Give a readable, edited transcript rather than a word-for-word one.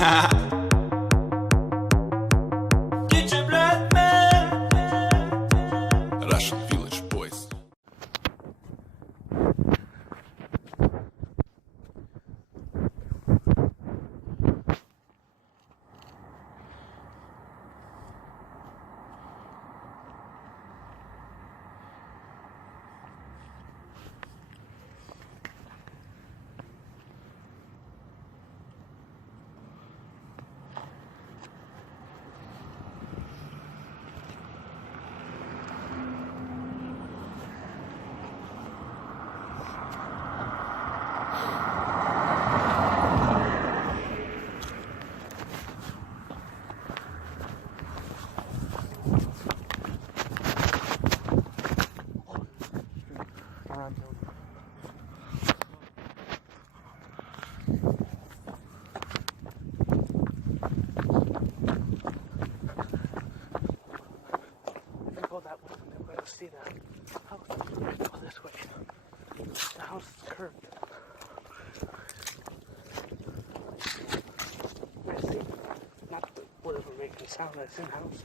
Get your black man. Russian Village Boys. Go that way, I'm going to see that house. Go this way. The house is curved. I see. Not the whatever making sound that's in the house.